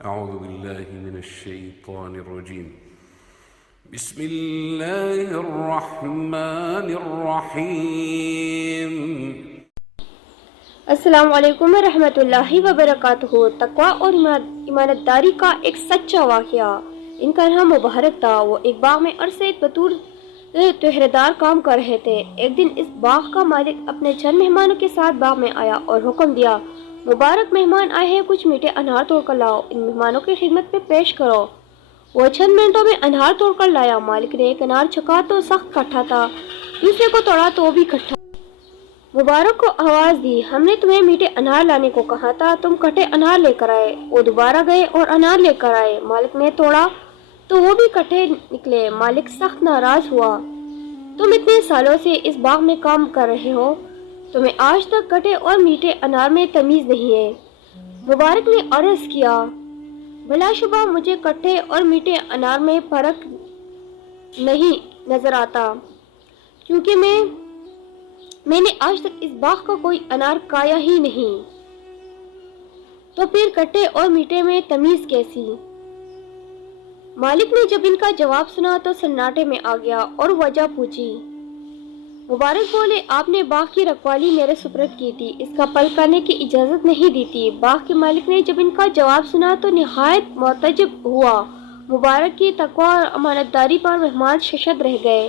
اعوذ باللہ من الشیطان الرجیم بسم اللہ الرحمن الرحیم۔ السلام علیکم ورحمۃ اللہ وبرکاتہ۔ تقویٰ اور ایمانت داری کا ایک سچا واقعہ۔ ان کا نام مبارک تھا۔ وہ ایک باغ میں عرصے بطور پہرےدار کام کر رہے تھے۔ ایک دن اس باغ کا مالک اپنے چند مہمانوں کے ساتھ باغ میں آیا اور حکم دیا، مبارک مہمان آئے ہیں، کچھ میٹھے انار توڑ کر لاؤ، ان مہمانوں کی خدمت میں پیش کرو۔ وہ چند منٹوں میں انار توڑ کر لایا۔ مالک نے ایک انار چکھا تو سخت کھٹا تھا، دوسرے کو توڑا تو وہ بھی کھٹا۔ مبارک کو آواز دی، ہم نے تمہیں میٹھے انار لانے کو کہا تھا، تم کھٹے انار لے کر آئے۔ وہ دوبارہ گئے اور انار لے کر آئے۔ مالک نے توڑا تو وہ بھی کھٹے نکلے۔ مالک سخت ناراض ہوا، تم اتنے سالوں سے اس باغ میں کام کر رہے ہو، تمہیں آج تک کھٹے اور میٹھے انار میں تمیز نہیں ہے۔ مبارک نے عرض کیا، بلا شبہ مجھے کھٹے اور میٹھے انار میں فرق نہیں نظر آتا، کیونکہ میں نے آج تک اس باغ کا کوئی انار کھایا ہی نہیں، تو پھر کھٹے اور میٹھے میں تمیز کیسی؟ مالک نے جب ان کا جواب سنا تو سناٹے میں آ گیا اور وجہ پوچھی۔ مبارک بولے، آپ نے باغ کی رکھوالی میرے سپرد کی تھی، اس کا پل کرنے کی اجازت نہیں دی تھی۔ باغ کے مالک نے جب ان کا جواب سنا تو نہایت معتجب ہوا۔ مبارک کی تقویٰ اور امانت داری پر مہمان ششد رہ گئے۔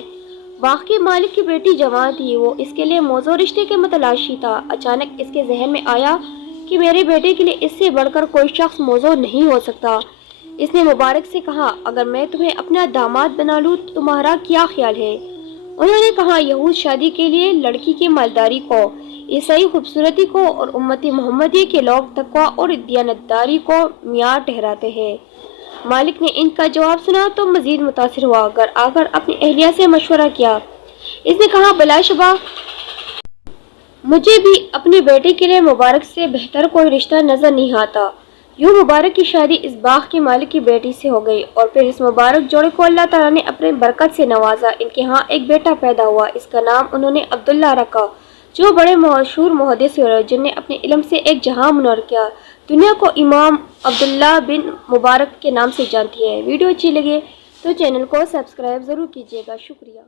باغ کے مالک کی بیٹی جوان تھی، وہ اس کے لیے موزوں رشتے کے متلاشی تھا۔ اچانک اس کے ذہن میں آیا کہ میرے بیٹے کے لیے اس سے بڑھ کر کوئی شخص موزوں نہیں ہو سکتا۔ اس نے مبارک سے کہا، اگر میں تمہیں اپنا داماد بنا لوں تو تمہارا کیا خیال ہے؟ انہوں نے کہا، یہود شادی کے لیے لڑکی کی مالداری کو، عیسائی خوبصورتی کو اور امتی محمدی کے لوگ تقویٰ اور دیانتداری کو معیار ٹھہراتے ہیں۔ مالک نے ان کا جواب سنا تو مزید متاثر ہوا، گھر آ کر اپنی اہلیہ سے مشورہ کیا۔ اس نے کہا، بلا شبہ مجھے بھی اپنے بیٹے کے لیے مبارک سے بہتر کوئی رشتہ نظر نہیں آتا۔ یوں مبارک کی شادی اس باغ کے مالک کی بیٹی سے ہو گئی، اور پھر اس مبارک جوڑے کو اللہ تعالیٰ نے اپنے برکت سے نوازا۔ ان کے ہاں ایک بیٹا پیدا ہوا، اس کا نام انہوں نے عبداللہ رکھا، جو بڑے مشہور محدث ہوئے جن نے اپنے علم سے ایک جہاں منور کیا۔ دنیا کو امام عبداللہ بن مبارک کے نام سے جانتی ہے۔ ویڈیو اچھی لگے تو چینل کو سبسکرائب ضرور کیجیے گا۔ شکریہ۔